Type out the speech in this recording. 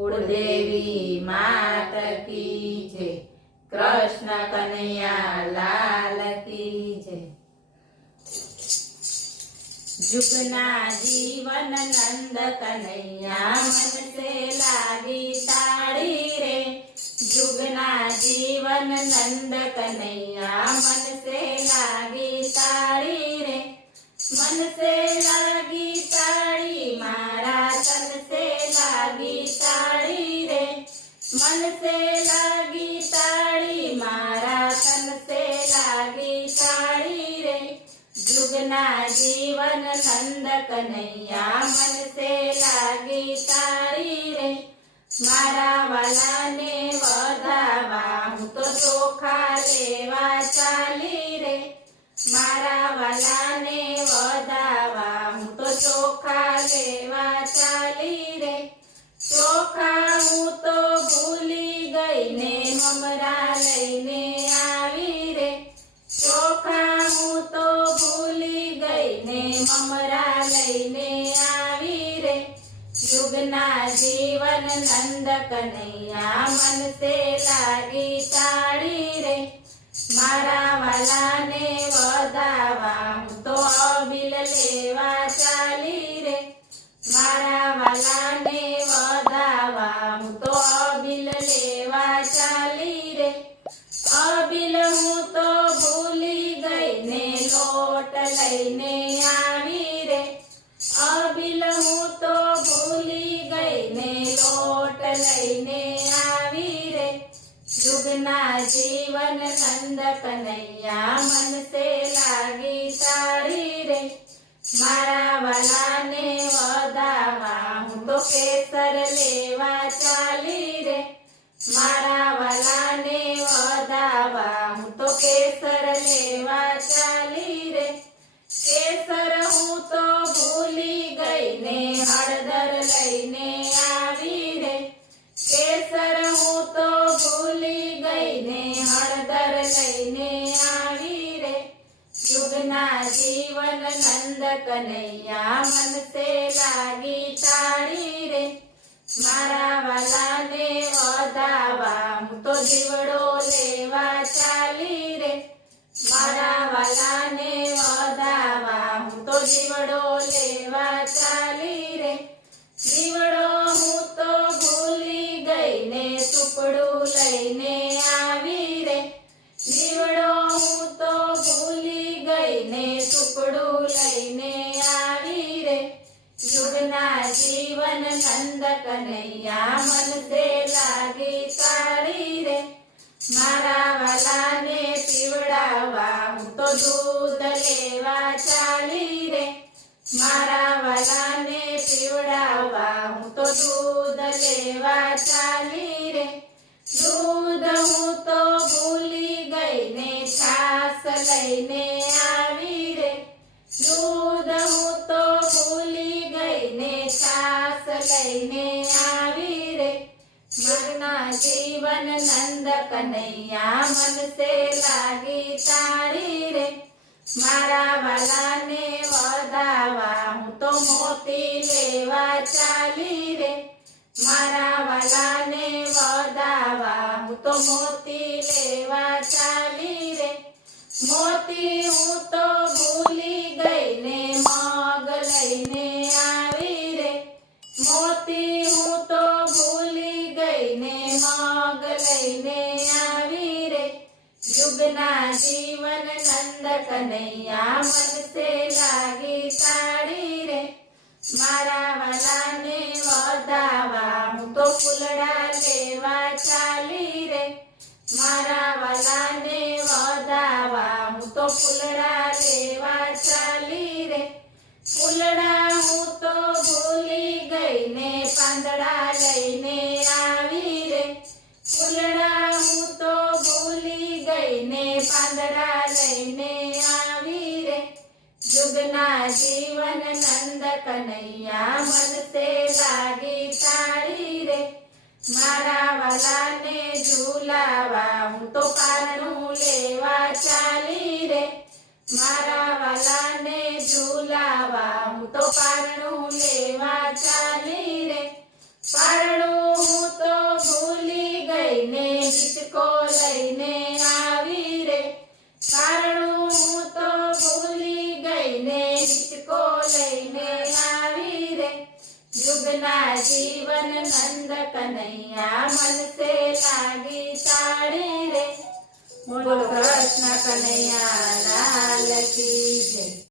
कुलदेवी मात की जय। कृष्ण कन्हैया लाल की जय। जुगना जीवन नंद कन्हैया मन से लागी ताड़ी रे। जुगना जीवन नंद कन्हैया मन से लागी ताड़ी रे। मन से लागी ताड़ी मारा तन से लागी ताड़ी रे। मन से लागी ताड़ी मारा तन से लागी ताड़ी रे। जुगना जीवन नंद कन्हैया मन से लागी ताड़ी रे। मारा वाला ने वधावा हूँ तो चोखा लेवा चाली रे। मारा वाला ने वधावा हूँ तो चोखा लेवा चाली रे। चोखा हूँ तो भूली गई ने ममरा लईने आवी रे। चोखा हूँ तो भूली गई ने ममरा लईने आवी रे। जुगना जीवन नंद कन्हैया मन से लागी ताड़ी रे। मारा वाला ने वधावा हूँ तो अबील लेवा चाली रे। मारा वाला ने वधावा हूँ तो अबील लेवा चाली रे। अबील हूँ तो भूली गई ने लोट लईने आवी रे। अबील हूँ तो भूली गई ने लोट लईने आवी रे। जुगना जीवन नंद कन्हैया मन से लागी ताड़ी रे। मारा वाला ने वधावा हूँ तो केसर लेवा चाली रे। मारा वाला ने वधावा हूँ तो केसर लेवा चाली रे। केसर हूँ तो भूली गई ने हळदर लईने आवी रे। केसर हूँ तो भूली गई ने हळदर लईने आवी रे। जुगना जीवन नंद कन्हैया मन से लागी ताड़ी रे। मारा वाला ने वधावा हूँ तो जीवड़ो लेवा चाली रे। मारा वाला ने वधावा हूँ तो जीवड़ो लेवा चाली रे। जीवड़ो हूँ तो भूली गई ने टुकड़ू लईने आवी रे। जीवड़ो हूँ तो भूली गई ने टुकड़ू लईने आवी रे। जुगना जीवन नंद कन्हैया मन से लागी ताड़ी रे। मारा वाला ने पीवड़ावा हूँ तो दूध लेवा चाली रे। मारा वाला ने पीवड़ावा हूँ तो दूध लेवा चाली रे। दूध हूँ तो भूली गई ने छास लईने आवी रे। दूध हूँ तो भूली गई ने छास लईने आवी रे। जुगना जीवन नंद कन्हैया मन से लागी ताड़ी रे। मारा वाला ने वधावा हूँ तो मोती लेवा चाली रे। मारा वाला ने वधावा हूँ तो मोती लेवा चाली रे। मोती हूँ तो भूली गई ने माग लईने आवी रे। मोती हूँ तो भूली गई ने माग लईने आवी रे। जुगना जीवन नंद कन्हैया मन से लागी ताड़ी रे। मारा वाला ने वधावा हूँ तो फूलड़ा लेवा चाली रे। मारा वाला ने वधावा हूँ तो फूलड़ा लेवा चाली रे। फूलड़ा हूँ तो भूली गई ने પાંદડા લઈને આવી રે। ફૂલડા હું તો ભૂલી ગઈ ને પાંદડા લઈને આવી રે। जुगना जीवन नंद कन्हैया मन से लागी ताड़ी रे। मारा वाला ने झूलावा हूँ तो पारणू लेवा चाली रे। मारा वाला ने झूलावा हूँ तो पारणू लेवा चाली रे। पारणू હિચકો લઈને આવી રે કારણું હું તો ભૂલી ગઈ ને હિચકો લઈને આવી રે જુગના જીવન નંદ કનૈયા મનસે લાગી તાળી રે બોલો કૃષ્ણ કનૈયા